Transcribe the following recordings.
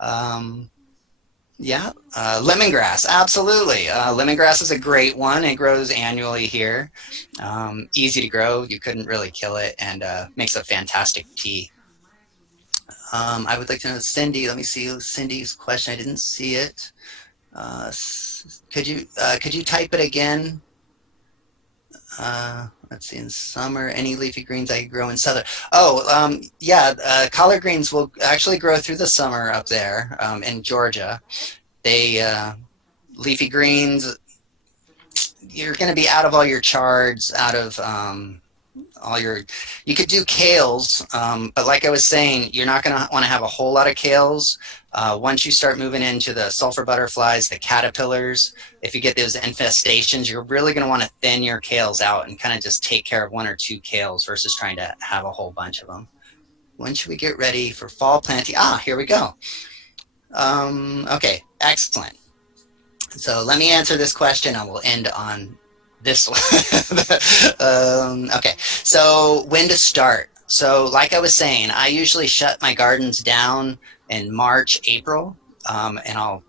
Um, yeah, lemongrass, absolutely. Lemongrass is a great one. It grows annually here. Easy to grow. You couldn't really kill it, and makes a fantastic tea. I would like to know, Cindy. Let me see Cindy's question. I didn't see it. Could you type it again? Let's see. In summer, any leafy greens I could grow in southern. Oh, yeah. Collard greens will actually grow through the summer up there in Georgia. They leafy greens. You're going to be out of all your chards, out of all your. You could do kales, but like I was saying, you're not going to want to have a whole lot of kales. Once you start moving into the sulfur butterflies, the caterpillars, if you get those infestations, you're really going to want to thin your kales out and kind of just take care of one or two kales versus trying to have a whole bunch of them. When should we get ready for fall planting? Ah, here we go. Okay, excellent. So let me answer this question. I will end on this one. Okay, so when to start? So, like I was saying, I usually shut my gardens down in March, April, and I'll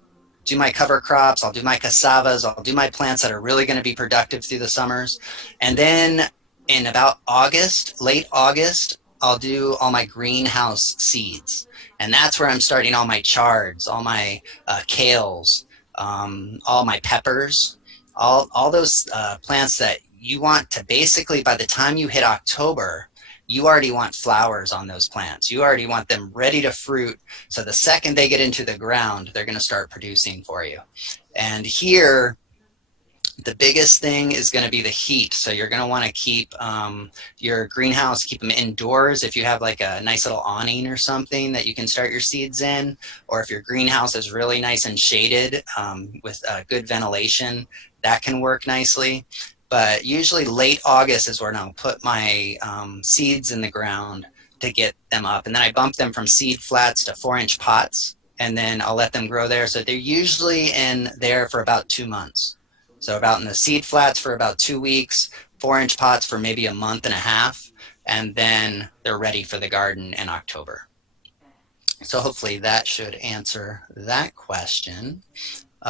do my cover crops, I'll do my cassavas, I'll do my plants that are really going to be productive through the summers. And then in about August, late August, I'll do all my greenhouse seeds. And that's where I'm starting all my chards, all my kales, all my peppers, all those plants that you want to basically, by the time you hit October, you already want flowers on those plants. You already want them ready to fruit. So the second they get into the ground, they're going to start producing for you. And here, the biggest thing is going to be the heat. So you're going to want to keep your greenhouse, keep them indoors. If you have like a nice little awning or something that you can start your seeds in, or if your greenhouse is really nice and shaded with good ventilation, that can work nicely. But usually late August is when I'll put my seeds in the ground to get them up. And then I bump them from seed flats to 4-inch pots, and then I'll let them grow there. So they're usually in there for about 2 months. So about in the seed flats for about 2 weeks, 4-inch pots for maybe a month and a half, and then they're ready for the garden in October. So hopefully that should answer that question.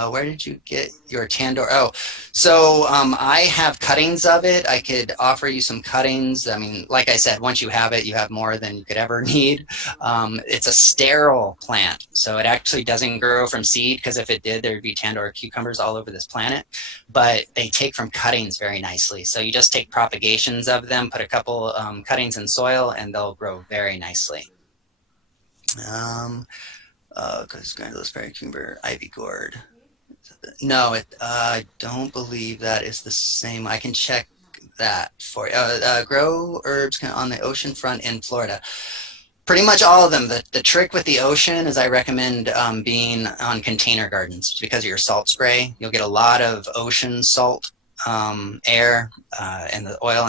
Where did you get your Tandoor? Oh, so I have cuttings of it. I could offer you some cuttings. I mean, like I said, once you have it, you have more than you could ever need. It's a sterile plant, so it actually doesn't grow from seed, because if it did, there'd be Tandoor cucumbers all over this planet. But they take from cuttings very nicely. So you just take propagations of them, put a couple cuttings in soil, and they'll grow very nicely. Because granulous berry cucumber, ivy gourd. No, I don't believe that is the same. I can check that for you. Grow herbs on the ocean front in Florida. Pretty much all of them. The trick with the ocean is I recommend being on container gardens because of your salt spray. You'll get a lot of ocean salt air and the oil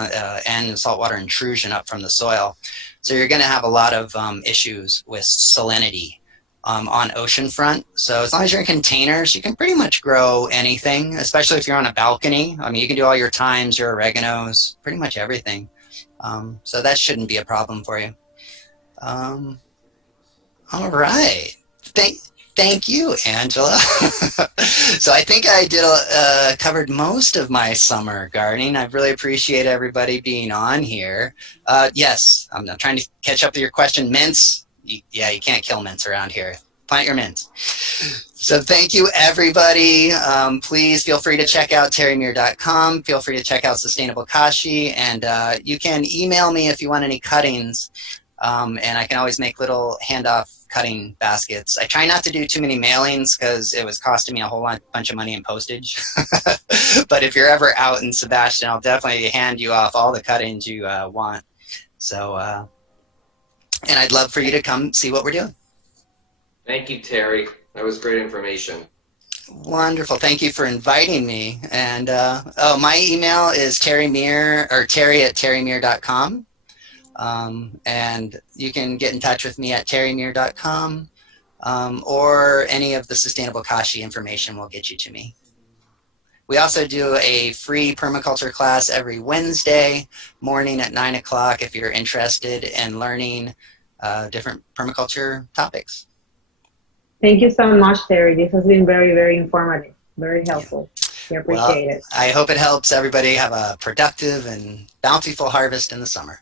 and saltwater intrusion up from the soil. So you're going to have a lot of issues with salinity on oceanfront. So as long as you're in containers, you can pretty much grow anything, especially if you're on a balcony. I mean, you can do all your thymes, your oreganos, pretty much everything. So that shouldn't be a problem for you. Um, all right. Thank you, Angela. So I think I did covered most of my summer gardening. I really appreciate everybody being on here. Yes, I'm trying to catch up to your question. Mints, yeah, you can't kill mints around here. Plant your mints. So thank you, everybody. Please feel free to check out terrymeir.com. Feel free to check out Sustainable Kashi, and you can email me if you want any cuttings. And I can always make little handoff cutting baskets. I try not to do too many mailings because it was costing me a whole bunch of money in postage. But if you're ever out in Sebastian, I'll definitely hand you off all the cuttings you want. So, and I'd love for you to come see what we're doing. Thank you, Terry. That was great information. Wonderful. Thank you for inviting me. And oh, my email is terrymeir, or terry@terrymeir.com. And you can get in touch with me at terrymeir.com, or any of the Sustainable Kashi information will get you to me. We also do a free permaculture class every Wednesday morning at 9 o'clock if you're interested in learning different permaculture topics. Thank you so much, Terry. This has been very, very informative, very Yeah. helpful. We Well, appreciate it. I hope it helps everybody have a productive and bountiful harvest in the summer.